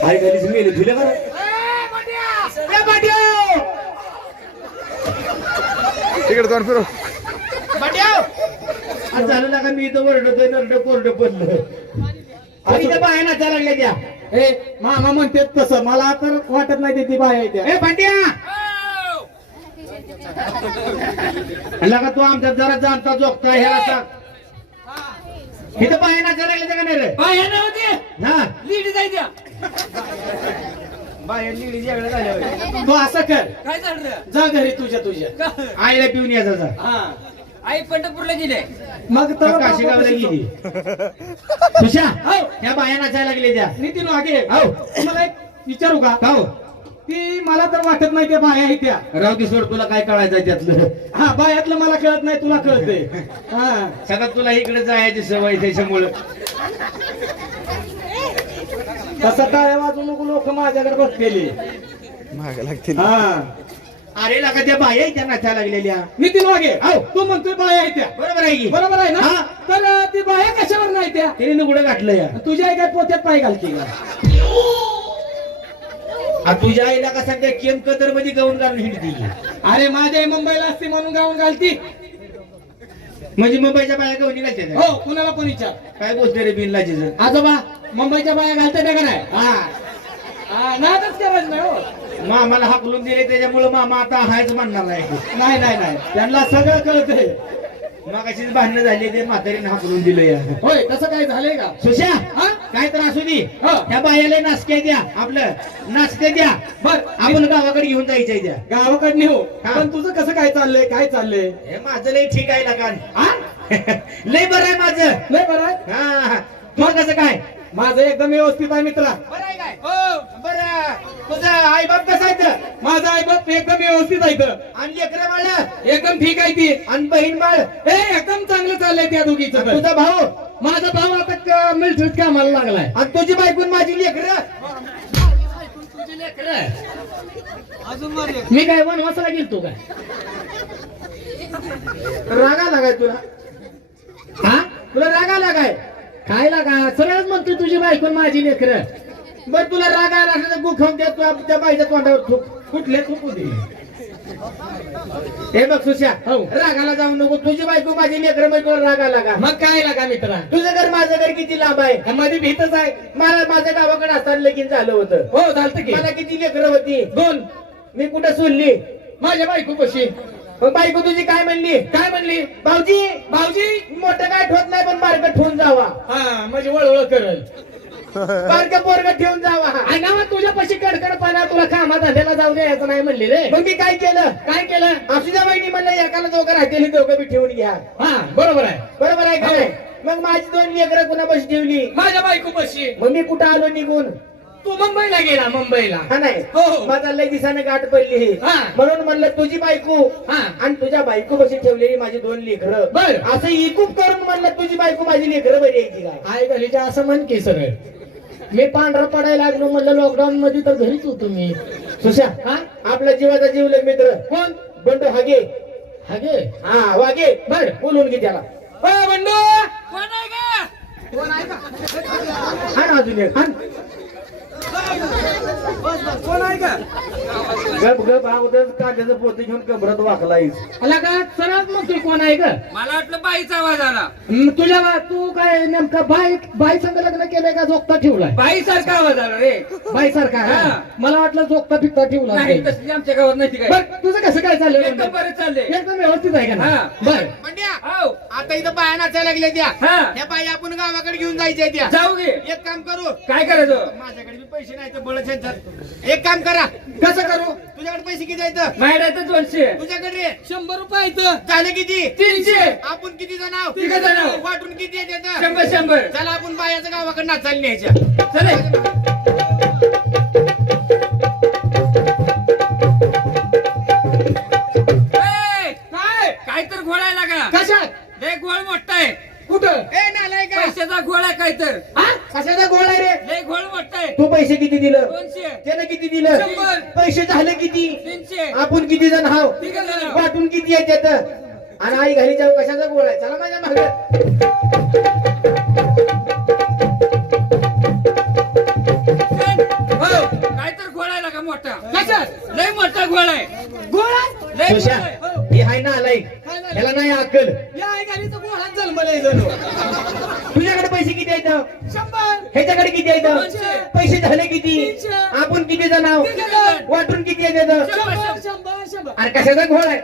आई घरीच मेले तुला का तिकडे तोंड फिरो झालं ना का मी इथं वरडतोय नरड कोरड पडलं आणि त्या बाया नाचा लागल्या त्या ए मामा म्हणते तसं. मला तर वाटत नाही ते ती बाया त्या. ए पाट्या लगा तू आमचा जरा जाणता जोगता ह्याला सांग इथं नाचायला लागल्या का नाही रे? बाया नव्हते हा लीड जेवढ्या झाल्या होय. तू असं कर. काय चाललं जा घरी तुझ्या तुझ्या? आईला पिऊन यायचा जा हा. आई पंढरपूरला गेले. मग तर काशीगावला गेली. सुशा त्या बाया नाचायला लागल्या त्या. नितीन वागे हो. तुम्हाला एक विचारू का? हो. ती मला तर वाटत नाही त्या बाया आहेत त्या. राव किशोर तुला काय कळायचं त्यातलं? हा बायातलं मला कळत नाही तुला कळते हा. सतत तुला इकडे जायची सवय त्याच्यामुळं. तसं टाळ्या वाजू नको लोक माझ्याकडे बसलेली. मागे लागतील. हा. अरे लगा त्या बाया आहेत त्या नाचायला लागलेल्या. नितीन वागे हो. तू म्हणतोय बाया आहेत त्या. बरोबर आहे की? बरोबर आहे ना? हा. तर अं, ती बाया कशावर नाही त्या? तिने नुगडं घातलं या. तुझ्या काय पोत्यात पाय घालते का? तुझ्या आईला का सांगते केम कतरमध्ये गाऊन घालून हिंडती अरे माझ्या आई मुंबईला असते म्हणून गाऊन घालती. म्हणजे मुंबईच्या बाया गाऊन हो कुणाला पण विचार. काय बोलते रे बिनलाजीचं आजोबा मुंबईच्या बाया घालतात का नाही? हा. नादच करायचं नाही हो. मामाला हाकलून दिले त्याच्यामुळे मामा आता हायच म्हणणार नाही. नाही नाही त्यांना सगळं कळतंय. मगाशीच भांडणं झाली ते म्हातारीने हाकलून दिलं होय तसं काय झालंय का? सुशा! हा? काय तर असू दे हो. त्या बायाला नाचक्या द्या आपलं. नाचक्या द्या. बर. आपण गावाकडे घेऊन जायचंय त्या. गावाकडे हो. पण तुझं कसं काय चाललंय? काय चाललंय? हे माझं लय ठीक आहे लगान हा लय बरं आहे माझं. नाही बरं आहे? हा. तुझं कसं काय? माझं एकदम व्यवस्थित आहे मित्रा. बरं आहे काय? हो बरं. तुझं आई बाप कसं आहे तर? माझा आई बाप एकदम व्यवस्थित आहे. आणि लेकरं बाळ? एकदम ठीक आहे ती. आणि बहीण बाळ? ए एकदम चांगलं चाललंय त्या दोघीचं. तुझा भाऊ? माझा भाऊ आता मिलिटरीत कामाला लागलाय. आणि तुझी बायकून माझी लेकरं? मी काय वनवासाला गेलतो काय? रागा लागाय तुला? हा? तुला रागा लागाय काय लागा? सरळच म्हणतोय तुझी बायकोन माझी लेकर. बर तुला राग आला असला तर त्या तुला त्या बाईच्या तोंडावर थुक. कुठले तू कुठे हे बघ सुशा हो. रागाला जाऊ नको. तुझी बायको माझी लेकरं मग तुला रागा लागा मग काय लागा मित्रा? तुझं घर माझं घर किती लांब आहे? मध्ये भीतच आहे. मला माझ्या गावाकडे असताना लगीन झालं होतं. हो चालतं की. मला किती लेकरं होती? दोन. मी कुठं सोडली? माझ्या बायको कशी बायको तुझी काय म्हणली? काय म्हणली? भाऊजी भाऊजी मोठं काय ठेवत नाही पण बारकं ठेवून जावा. हा म्हणजे वळवळ करल. बारकं पोरग ठेवून जावा. आणि ना तुझ्या पशी कडकडपणा तुला कामात धंद्याला जाऊ द्यायचं नाही म्हणली रे मग मी काय केलं? काय केलं? असूच्या बहिणी म्हणलं एकाला दोघं राहतील दोघं बी ठेवून घ्या. हा बरोबर आहे. बरोबर आहे का नाही? मग माझी दोन लेकरं कुणापाशी ठेवली? माझ्या बायको पशी मग मी कुठं आलो निघून? तू मुंबईला गेला मुंबईला. हा नाही. हो, हो. माझा लय दिसाने गाठ पडली हा. म्हणून म्हणलं तुझी बायको. हा. आणि तुझ्या बायको बशी ठेवलेली माझी दोन लेकरं. बर. असं इकूप करून म्हणलं तुझी बायको माझी लेकरं बरी यायची काय? आई गलीच्या असं म्हण की सरळ मी पांढरा पडायला लागलो म्हणलं लॉकडाऊन मध्ये तर घरीच होतो मी. सुशा हा? आपला जीवाचा जीवलग मित्र. कोण? बंडू हागे. हागे? हा वागे. बर. बोलून घे त्याला. ओ बंडू! कोण आहे का? हा ना अजून एक. कोण आहे का? गप गप अगोदर कांद्याचं पोते घेऊन कमरत वाकलायस. आला का सरळ मग तू कोण आहे का? मला वाटलं बाईचा आवाज आला. तुझ्या बा- तू काय नेमका बाई बाई संग लग्न केलंय का जोगता ठेवलाय? बाई सारखा आवाज आला रे. बाई सारखा हा? हा. मला वाटलं जोगता फिकता ठेवला नाही तसली आमच्या गावात नाही ती काय. बर तुझं कसं काय चाललंय एकदम बंडू? बरं चाललंय. एकदम व्यवस्थित आहे का हा. बर. हो. आता इथं बाया नाचायला लागल्या त्या. हा. त्या बाया आपण गावाकडे घेऊन जायच्या त्या. जाऊ घे एक काम करू. काय करायचं? माझ्याकडे बी पैसे नाही तर बळ एक काम करा. कसं करू? तुझ्याकडे पैसे किती आहेत? माझ्या दोनशे. तुझ्याकडे? रे शंभर रुपये इथं झाले किती? तीनशे. आपण किती जण आहोत तिघं जण आहोत. वाटून किती येतात शंभर शंभर. चला आपण बायाचं गावाकडे नाचायला न्यायच्या. चले. पैसे किती दिलं? त्यानं किती दिलं. पैसे झाले किती? आपण किती जण हाव जण. वाटून किती येतात आणि आई घरी जाऊ कशाचा गोळ आहे? चला माझ्या मागे. हो. काय तर घोडा आहे का मोठा? कशात? लय मोठा घोडा आहे. गोळा सुशा आहे. ही. हाय ना आलाय ह्याला नाही अक्कल. तुझ्याकडे पैसे किती आहेत? शंभर. ह्याच्याकडे किती आहेत. पैसे झाले किती. आपण किती जण. वाटून किती आहेत शंभर शंभर शंभर. अरे कशाचा घोळ आहे?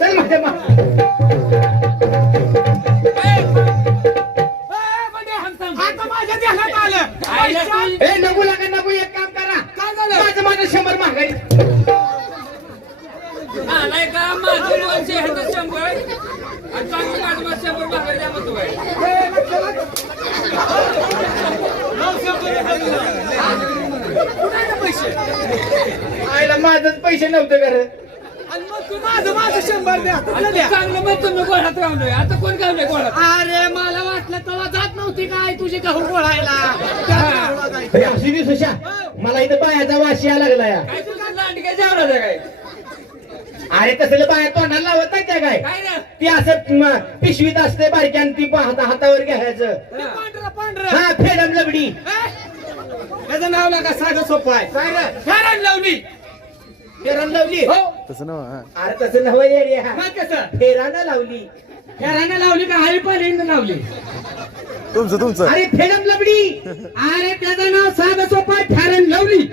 चल माझ्या माझ्या ध्यानात आलं. आईला तू- ए नको लागा नको एक काम करा. काय झालं? माझं माझं शंभर महागाई. आलाय का? माझं दोनशे ह्याचं शंभर. आणि चांगलं माझं माझं शंभर मागायला द्या मग तुम्ही. आईला माझंच पैसे नव्हते करत आणि मग तू माझं माझं शंभर द्या तुला तू द्या? चांगलं मग तुम्ही गोळ्यात राहलोय आता कोण गावलंय गोळ्यात? अरे मला वाटलं तेव्हा जात नव्हती काय तुझी गहू गोळायला? त्यात गावाला जायचं. सुशा मला इथं बायाचा वाशी यायला लागला या काय तुझं लांडग्या जेवणाचं काय? अरे तसलं बाया तोंडाला लावत नाही त्या काय? काय रे? ती असं म, पिशवीत असते बारक्या आणि ती हाता हातावर घ्यायचं. ते पांढरं पांढरं. हा फेडम लबडी? त्याचं नाव लागा साधं सोपं आहे. काय रे? फेरण लावली. फेरण लावली? हो. तसं ना अरे तसं नवं हा कसं? फेरानं लावली. फेरानं लावली का? हळी पहिल्यांदा लावली. तुमचं तुमचं. अरे फेडम लबडी. अरे त्याचं नाव साधं सोपं आहे फेरण लावली.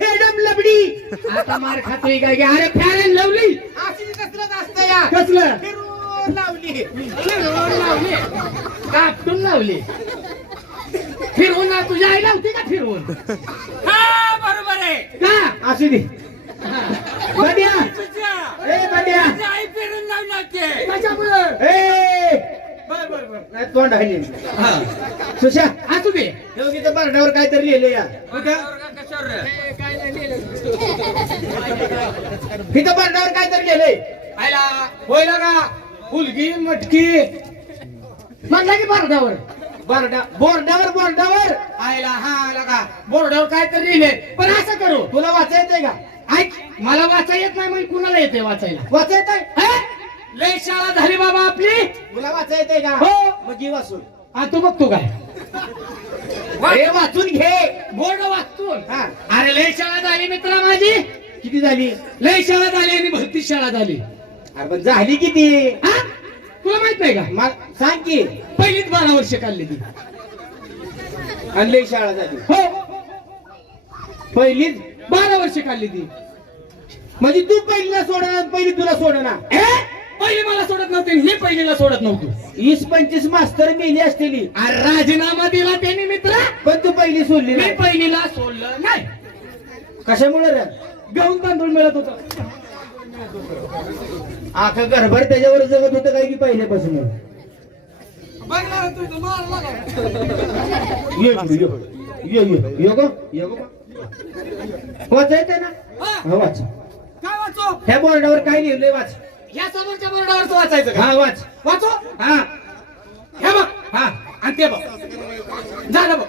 फेडम लबडी. आता मार खातोय काय की अरे फेरण लावली. अशी कसलं असतं या. कसलं? फिरून लावली. लावली. कापटून लावली. फिरवून ना तुझ्या आई लावती का फिरवून हा बरोबर आहे. का? असू दे. बंड्या. ए बंड्या. तुझी आई फिरून लावून लागते कशामुळं? ए. बर बर बर. नाही, तोंड आहे सुशा असू दे. योगीच्या बारडावर काहीतरी लिहिलं या. तिथं बारडावर काहीतरी लिहिलंय आयला होयला का? फुलगी मटकी. म्हणला की भारतावर बारडा बोर्डावर बोर्डावर. आयला हा आला का? बोर्डावर काय तर लिहिले पण असं करू तुला वाचा येते का? ऐक मला वाचा येत नाही मग कुणाला येते वाचायला? वाचा येते हे? लय शाळा झाली बाबा आपली. तुला वाचा येते का? हो. मग वाचून. हा तू बघतो काय. हे वाचून घे. बोर्ड वाचतो हा. अरे लय शाळा झाली मित्रा माझी. किती झाली? लय शाळा झाली आणि भरती शाळा झाली. अरे पण झाली किती? हा? तुला माहीत नाही का? मा- सांग की. पहिलीच बारा वर्ष काढली ती. आणि लई शाळा झाली. हो. पहिलीच बारा वर्ष काढली ती. म्हणजे तू पहिलीला सोडणार पहिली तुला सोडणार हे? पहिली मला सोडत नव्हती मी पहिलीला सोडत नव्हतो. वीस पंचवीस मास्तर मेली असलेली अरे राजीनामा दिला त्यांनी मित्र. पण तू पहिली सोडली मी नाही. पहिलीला सोडलं नाही. कशामुळे रे? गहून तांदूळ मिळत होत. आखं घरभर त्याच्यावर जगत होतं काय की पहिल्यापासून? ये ये ये ये ये गो ये गो. वाच येते ना. हा वाच. काय वाचो? ह्या बोर्डावर काय लिहिलंय वाच. या समोरच्या बोर्डावर वाचायचं का? हा वाच. वाचो. हा. हे बघ. हा. आणि ते बघ. झालं बघ.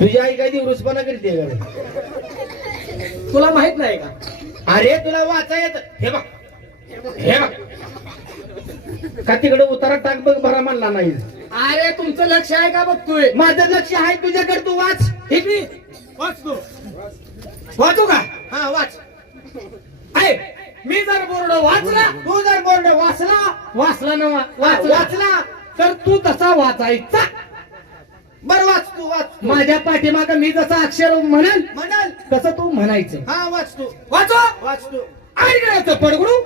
तुझी आई काय दिवसपणा करते का? तुला माहीत नाही का? अरे तुला वाचा येत. हे बघ. हे बघ. का तिकडे उतारा टाक बघ भरा म्हणला नाही. अरे तुमचं लक्ष आहे का बघतोय? माझं लक्ष आहे तुझ्याकडे तू वाच. इकडे वाच तू. वाचू का? हा वाच. मी जर बोर्ड वाचला तू जर बोर्ड वाचला वाचला ना वाचला. तर तू तसा वाचायचा. बर वाच तू वाच माझ्या पाठीमाग मी जसा अक्षर म्हणेल म्हणाल तसं तू म्हणायचं. हा वाच तू. वाचो. वाच तू. ऐकण्याचं पडगडू.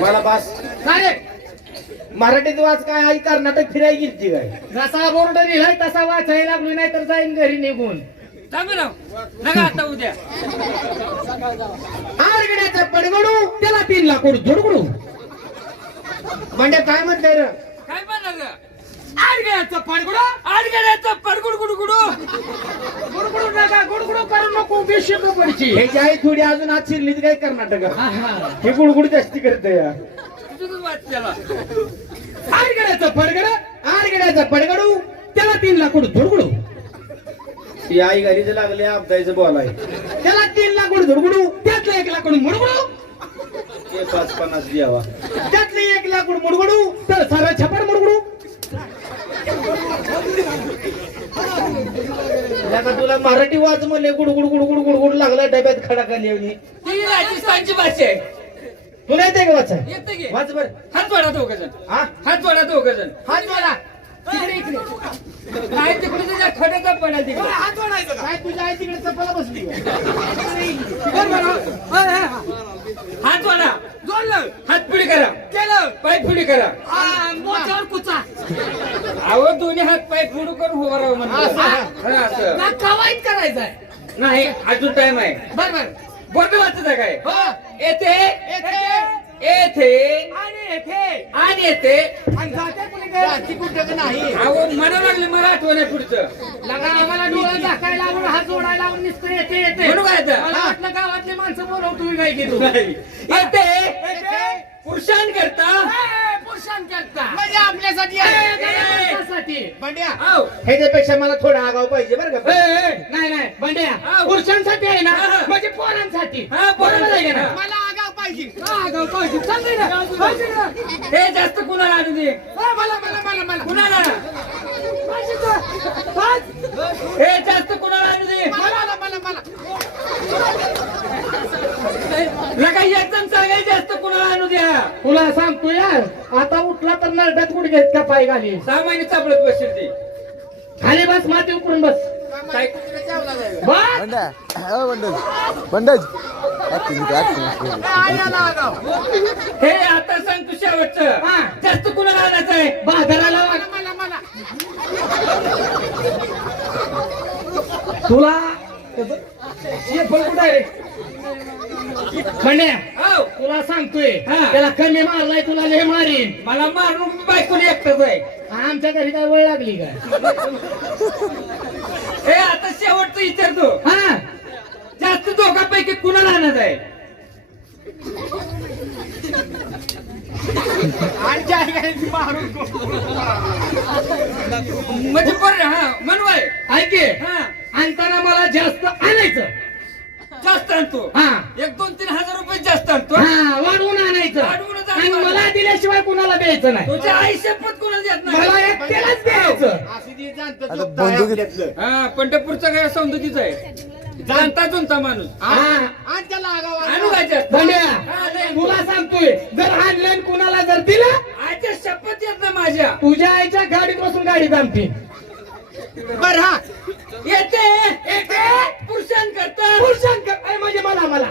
मला बास. काय? मराठीत वाच काय? आई कर्नाटक फिरायला गेलती काय? जसा बोर्ड लिहिलाय तसा वाचायला लागलो नाही तर जाईन घरी निघून. नका आता उद्या. आरगड्याचा पडगडू त्याला तीन लाख जोडगडू म्हणजे काय म्हणताय रे? काय म्हणलं आडगड्याचं पडगडू? आडगड्याचं पडगुड गुडगुडू. गुडगुडू नका गुडगुडू करू नको बेशुद्ध पडची ह्याची आई थोडी अजून आज शिरली काय कर्नाटक? हा, हा. हे गुडगुड जास्ती करते या आडगड्याचं पडगड आरगड्याचा पडगडू त्याला तीन लाख जोडगडू ती आई घरीच लागले अपदायचं बोलाय त्याला तीन लाख झुडगुडू त्यातलं एक लाख मुडगुडू. ते पाच पन्नास द्यावा. त्यातलं एक लाख मुडगुडू तर सारा छपार मुडगुडू. का तुला मराठी वाच म्हणले गुडगुड गुडगुड गुडगुड लागला डब्यात खडा खाली येऊन ती राजस्थानची भाषा आहे. तुला येते का वाचा येते की. वाच बर. हात वाढा दोघ जण हा? हात वाढा दोघ जण हात जोडा तिकडे इकडे. काय तिकडे तुझ्या खड्याचा पडा तिकडे? काय तुझ्या आई तिकडे चपला बसली? हात वाढा. जोडलं. हात पुढे करा. केलं. पाय पुढे करा. मोठ्यावर कुचा. अहो दोन्ही हात पाय पुढे करून उभा राहू म्हणतो हा, हा, असं. ना कवाईत करायचंय. नाही अजून टाइम आहे. बर बर. बोट वाचत आहे काय? हो. येथे येथे येथे आणि येथे आणि येथे आणि जाते? जाती कुठं नाही अहो मला लागले मला आठवण आहे पुढचं लगा आम्हाला डोळा झाकायला हात जोडायला नुसतं येते येते म्हणू काय आता? मला वाटलं गावातली माणसं बोलव तुम्ही काय की तू येते. पुरुषांकरता पुरुषांकरता म्हणजे आपल्यासाठी गणपतीसाठी. बंड्या आव ह्याच्यापेक्षा मला थोडा आगाव पाहिजे बरं ए, का ए, नाही नाही बंड्या हा. पुरुषांसाठी आहे ना हा, हा. म्हणजे पोरांसाठी हा, पोरांसाठी. बरोबर आहे का हा. नाही? मला पाहिजे हा, हे जास्त कुणाला आणू दे? मला मला मला मला. कुणाला. हे जास्त कुणाला आणू दे? मला मला मला नका एकदम सांगाय जास्त कुणाला आणू द्या? तुला सांगतो यार आता उठला तर नरड्यात गुड घेत का पाय घाली? महिने चापडत बसेल ती. खाली बस माती उकरून बस. काय अ, बंडज. हे आता सांग तू शेवटचं. हा. जास्त कुणाला आणायचं आहे? बाजाराला तुला? हे पण कुठं आहे. खंड्या आव तुला सांगतोय हा. त्याला कमी मारलाय तुला लय मारीन. मला मारून बायकोने एकटाच आहे. आमच्या घरी काय वेळ लागली काय हे आता शेवटचं विचारतो. हा जास्त दोघांपैकी कुणाला आणायचं आहे. म्हणजे बरं हा म्हणवाय ऐके हा. आणताना मला जास्त आणायचं. जास्त आणतो? हा. एक दोन तीन हजार रुपये जास्त आणतो? हा वाढवून आणायचं. वाढवूनच आणि आणायचं. मला दिल्याशिवाय कुणाला द्यायचं नाही. तुझ्या आई शपथ कोणाला देत मला नाही एकट्यालाच द्यायचं. आता बंदुकीत हा पंढरपूरचा काय सौंदर्यच आहे? जाणता जुनता माणूस. हा. आणू काय जास्त? धन्या हा. तुला सांगतोय जर आणलं कुणाला जर दिलं आईच्या शपथ येत ना माझ्या. तुझ्या आईच्या गाडीत बसून गाडी थांबती. बर हा. येते. येते. पुरुषांकरता पुरुषांक ऐ, म्हणजे मला मला.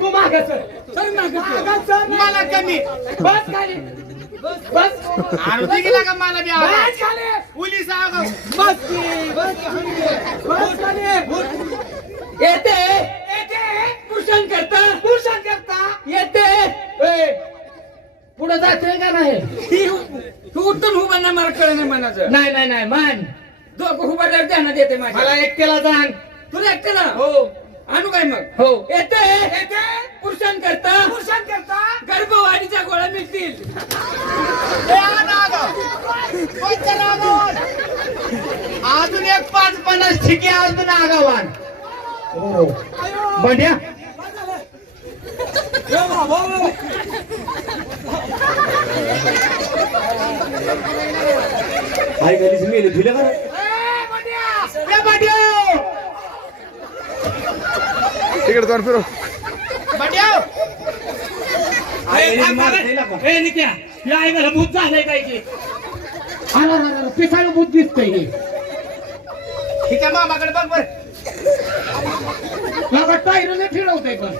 तू माग सर. सर मागं सर. मागं सर. मला कमी. बस खाली. बस. का मला बी बस खाली. पोलीस आगाव बस. की. बस खाली येते येते. पुरुषांकरता पुरुषांकरता येते ए, पुढे जाते का नाही ही तू उठून उभा ना मला कळ नाही मनाचं नाही मान दोघं उभा येते माझ्या. मला एकट्याला सांग. तुला एकट्याला? हो. आणू काय मग? हो. येते येते. पुरुषांकरता? पुरुषांकरता? गर्भवाढीच्या गोळ्या मिळतील. अजून एक पाच पन्नास ठिके अजून आगावान. हो. बंड्या आई गलीच मेले तुला का! तिकडे तोंड फिरू. भूत झालंय काय की अरे अरे, अरे पिसाळं भूत दिसतंय हे. ठीक आहे मामाकडे बघ बर. मला टायरने फिरवतंय पण.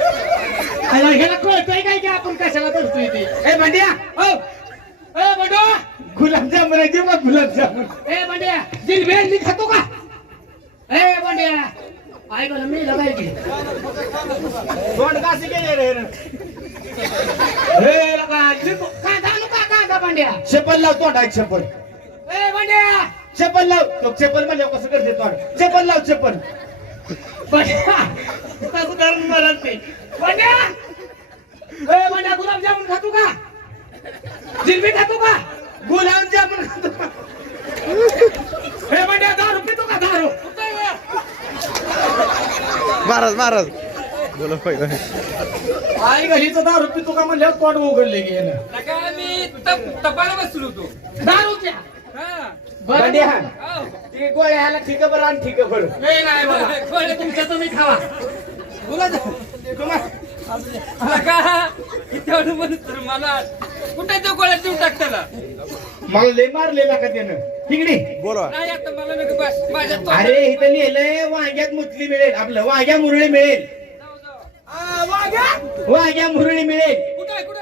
ह्याला कळतंय काय की आपण कशाला करतोय ते? ए बंड्या हो ए बंडो! गुलाबजामुन आहे मग गुलाबजामुन? ए बंड्या जिलबी मी खातो का? ए बंड्या आई मला मी लगाय की. तोंड कासे गेले रे ए लगा कांदा कांदा बंड्या चप्पल लाव तोंड आहे चप्पल ए बंड्या चप्पल लाव. तो चप्पल म्हणल्यावर कसं करते तोंड चप्पल लाव चप्पल. ते बंड्या गुलाबजामुन खातो का? जिलबी खातो का? गुलाबजामुन खातो हे म्हणजे दारू पितो का दारू? महाराज महाराज. बोला पहिलं. आई घरीचं दारू पितो का म्हणल्यावर पोट उघडले की. नका मी तप तपाला बसलो होतो. दारू हा हो. ती गोळ्या ह्याला ठीक बरं आणि ठीक बरं. नाही नाही बाबा गोळ्या तुमच्या तुम्ही खावा. म्हणत मला कुठे तो गोळ्या देऊन मला लय मारलेला का त्यानं? तिकडे बोला नाही आता मला नका बस माझ्या तोंडात- अरे इथं लिहिलंय वांग्यात मुतली मिळेल. आपलं वाघ्या मुरळी मिळेल. वाघ्या? मुरळी मिळेल. कुठे कुठे?